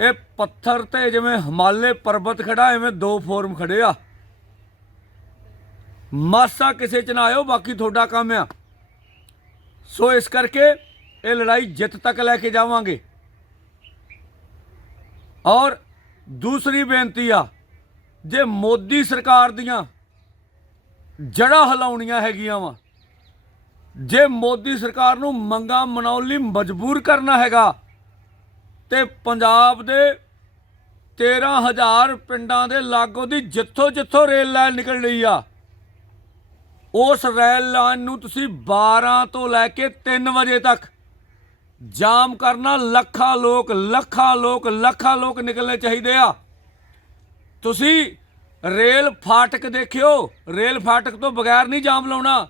ਇਹ ਪੱਥਰ ਤੇ ਜਿਵੇਂ ਹਿਮਾਲੇ ਪਰਬਤ ਖੜਾ ਐਵੇਂ ਦੋ ਫੋਰਮ ਖੜੇ ਆ ਮਾਸਾ ਕਿਸੇ ਚ ਨਾ ਆਇਓ ਬਾਕੀ ਤੁਹਾਡਾ ਕੰਮ ਆ ਸੋ ਇਸ ਕਰਕੇ ਇਹ ਲੜਾਈ ਜਿੱਤ ਤੱਕ ਲੈ ਕੇ ਜਾਵਾਂਗੇ ਔਰ ਦੂਸਰੀ ਬੇਨਤੀ ਆ ਜੇ ਮੋਦੀ ਸਰਕਾਰ ਦੀਆਂ ਜੜਾ ਹਲਾਉਣੀਆਂ ਹੈਗੀਆਂ ਵਾ ਜੇ ਮੋਦੀ ਸਰਕਾਰ ਨੂੰ ਮੰਗਾ ਮਨਾਉਣ ਲਈ ਮਜਬੂਰ ਕਰਨਾ ਹੈਗਾ ਤੇ ਪੰਜਾਬ ਦੇ 13000 ਪਿੰਡਾਂ ਦੇ ਲਾਗੋ ਦੀ ਜਿੱਥੋਂ ਜਿੱਥੋਂ ਰੇਲ ਲਾਈਨ ਨਿਕਲ ਰਹੀ ਆ ਉਸ ਰੇਲ ਲਾਈਨ ਨੂੰ ਤੁਸੀਂ 12 ਤੋਂ ਲੈ ਕੇ 3 ਵਜੇ ਤੱਕ ਜਾਮ ਕਰਨਾ ਲੱਖਾਂ ਲੋਕ ਲੱਖਾਂ ਲੋਕ ਲੱਖਾਂ ਲੋਕ ਨਿਕਲਣੇ ਚਾਹੀਦੇ ਆ ਤੁਸੀਂ ਰੇਲ ਫਾਟਕ ਦੇਖਿਓ ਰੇਲ ਫਾਟਕ ਤੋਂ ਬਗੈਰ ਨਹੀਂ ਜਾਮ ਲਾਉਣਾ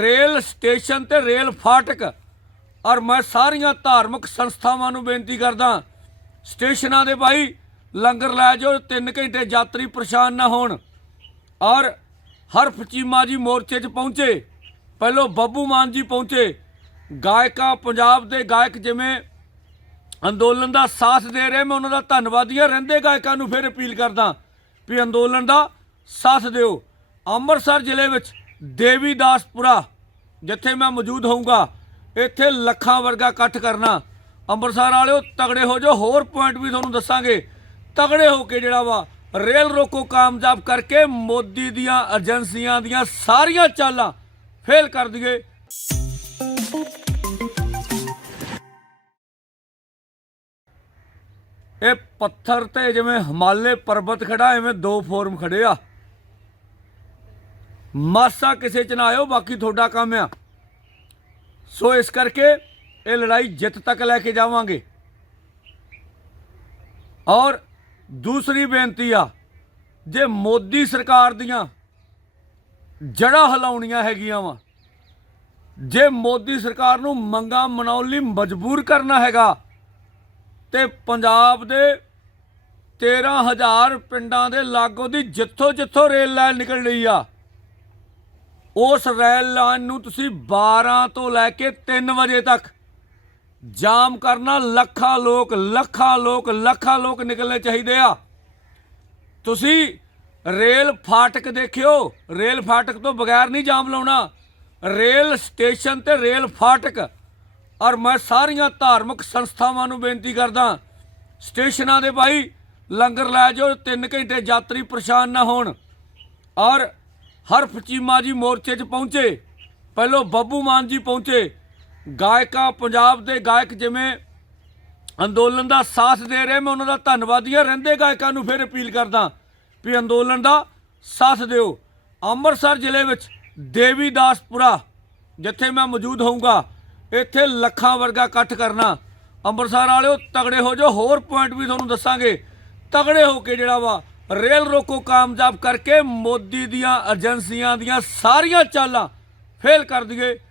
ਰੇਲ ਸਟੇਸ਼ਨ ਤੇ ਰੇਲ ਫਾਟਕ ਔਰ ਮੈਂ ਸਾਰੀਆਂ ਧਾਰਮਿਕ ਸੰਸਥਾਵਾਂ ਨੂੰ ਬੇਨਤੀ ਕਰਦਾ ਸਟੇਸ਼ਨਾਂ ਦੇ ਭਾਈ ਲੰਗਰ ਲੈ ਜਾਓ 3 ਘੰਟੇ ਯਾਤਰੀ ਪਰੇਸ਼ਾਨ ਨਾ ਹੋਣ ਔਰ ਹਰ ਫਚੀਮਾ ਜੀ ਮੋਰਚੇ 'ਚ ਪਹੁੰਚੇ ਪਹਿਲੋ ਬੱਬੂ ਮਾਨ ਜੀ ਪਹੁੰਚੇ ਗਾਇਕਾਂ ਪੰਜਾਬ ਦੇ ਗਾਇਕ ਜਿਵੇਂ ਅੰਦੋਲਨ ਦਾ ਸਾਥ ਦੇ ਰਹੇ ਮੈਂ ਉਹਨਾਂ ਦਾ ਧੰਨਵਾਦੀਆਂ ਰਹਿੰਦੇ ਗਾਇਕਾਂ ਨੂੰ ਫਿਰ ਅਪੀਲ ਕਰਦਾ ਵੀ ਅੰਦੋਲਨ ਦਾ ਸਾਥ ਦਿਓ ਅੰਮ੍ਰਿਤਸਰ ਜ਼ਿਲ੍ਹੇ ਵਿੱਚ ਦੇਵੀਦਾਸਪੁਰਾ ਜਿੱਥੇ ਮੈਂ ਮੌਜੂਦ ਹੋਊਗਾ ਇੱਥੇ ਲੱਖਾਂ ਵਰਗਾ ਇਕੱਠ ਕਰਨਾ ਅੰਮ੍ਰਿਤਸਰ ਵਾਲਿਓ ਤਗੜੇ ਹੋ ਜਾਓ ਹੋਰ ਪੁਆਇੰਟ ਵੀ ਤੁਹਾਨੂੰ ਦੱਸਾਂਗੇ ਤਗੜੇ ਹੋ ਕੇ ਜਿਹੜਾ ਵਾ ਰੇਲ ਰੋਕੋ ਕਾਮਯਾਬ ਕਰਕੇ ਮੋਦੀ ਦੀਆਂ ਏਜੰਸੀਆਂ ਦੀਆਂ ਸਾਰੀਆਂ ਚਾਲਾਂ ਫੇਲ ਕਰ ਦਈਏ ਇਹ ਪੱਥਰ ਤੇ ਜਿਵੇਂ ਹਿਮਾਲੇ ਪਰਬਤ ਖੜਾ ਐਵੇਂ ਦੋ ਫੋਰਮ ਖੜੇ ਆ ਮਾਸਾ ਕਿਸੇ ਚ ਨਾ ਆਇਓ ਬਾਕੀ ਤੁਹਾਡਾ ਕੰਮ ਆ ਸੋ ਇਸ ਕਰਕੇ ਇਹ ਲੜਾਈ ਜਿੱਤ ਤੱਕ ਲੈ ਕੇ ਜਾਵਾਂਗੇ ਔਰ ਦੂਸਰੀ ਬੇਨਤੀ ਆ ਜੇ ਮੋਦੀ ਸਰਕਾਰ ਦੀਆਂ ਜੜਾ ਹਲਾਉਣੀਆਂ ਹੈਗੀਆਂ ਵਾ ਜੇ ਮੋਦੀ ਸਰਕਾਰ ਨੂੰ ਮੰਗਾ ਮਨਾਉਣ ਲਈ ਮਜਬੂਰ ਕਰਨਾ ਹੈਗਾ ਤੇ ਪੰਜਾਬ ਦੇ 13000 ਪਿੰਡਾਂ ਦੇ ਲਾਗੋ ਦੀ ਜਿੱਥੋਂ ਜਿੱਥੋਂ ਰੇਲ ਲਾਈਨ ਨਿਕਲ ਰਹੀ ਆ ਉਸ ਰੈਲ ਲਾਈਨ ਨੂੰ ਤੁਸੀਂ 12 ਤੋਂ ਲੈ ਕੇ 3 ਵਜੇ ਤੱਕ ਜਾਮ ਕਰਨਾ ਲੱਖਾਂ ਲੋਕ ਲੱਖਾਂ ਲੋਕ ਲੱਖਾਂ ਲੋਕ ਨਿਕਲਣੇ ਚਾਹੀਦੇ ਆ ਤੁਸੀਂ ਰੇਲ ਫਾਟਕ ਦੇਖਿਓ ਰੇਲ ਫਾਟਕ ਤੋਂ ਬਗੈਰ ਨਹੀਂ ਜਾਮ ਲਾਉਣਾ ਰੇਲ ਸਟੇਸ਼ਨ ਤੇ ਰੇਲ ਫਾਟਕ ਔਰ ਮੈਂ ਸਾਰੀਆਂ ਧਾਰਮਿਕ ਸੰਸਥਾਵਾਂ ਨੂੰ ਬੇਨਤੀ ਕਰਦਾ ਸਟੇਸ਼ਨਾਂ ਦੇ ਭਾਈ ਲੰਗਰ ਲੈ ਜਾਓ 3 ਘੰਟੇ ਯਾਤਰੀ ਪਰੇਸ਼ਾਨ ਨਾ ਹੋਣ ਔਰ ਹਰਫ ਚੀਮਾ ਜੀ ਮੋਰਚੇ 'ਚ ਪਹੁੰਚੇ ਪਹਿਲੋ ਬੱਬੂ ਮਾਨ ਜੀ ਪਹੁੰਚੇ ਗਾਇਕਾਂ ਪੰਜਾਬ ਦੇ ਗਾਇਕ ਜਿਵੇਂ ਅੰਦੋਲਨ ਦਾ ਸਾਥ ਦੇ ਰਹੇ ਮੈਂ ਉਹਨਾਂ ਦਾ ਧੰਨਵਾਦੀਆਂ ਰਹਿੰਦੇ ਗਾਇਕਾਂ ਨੂੰ ਫਿਰ ਅਪੀਲ ਕਰਦਾ ਵੀ ਅੰਦੋਲਨ ਦਾ ਸਾਥ ਦਿਓ ਅੰਮ੍ਰਿਤਸਰ ਜ਼ਿਲ੍ਹੇ ਵਿੱਚ ਦੇਵੀਦਾਸਪੁਰਾ ਜਿੱਥੇ ਮੈਂ ਮੌਜੂਦ ਹੋਊਗਾ ਇੱਥੇ ਲੱਖਾਂ ਵਰਗਾ ਇਕੱਠ ਕਰਨਾ ਅੰਮ੍ਰਿਤਸਰ ਵਾਲਿਓ ਤਗੜੇ ਹੋ ਜਾਓ ਹੋਰ ਪੁਆਇੰਟ ਵੀ ਤੁਹਾਨੂੰ ਦੱਸਾਂਗੇ ਤਗੜੇ ਹੋ ਕੇ ਜਿਹੜਾ ਵਾ ਰੇਲ ਰੋਕੋ ਕਾਮਯਾਬ ਕਰਕੇ ਮੋਦੀ ਦੀਆਂ ਏਜੰਸੀਆਂ ਦੀਆਂ ਸਾਰੀਆਂ ਚਾਲਾਂ ਫੇਲ ਕਰ ਦਈਏ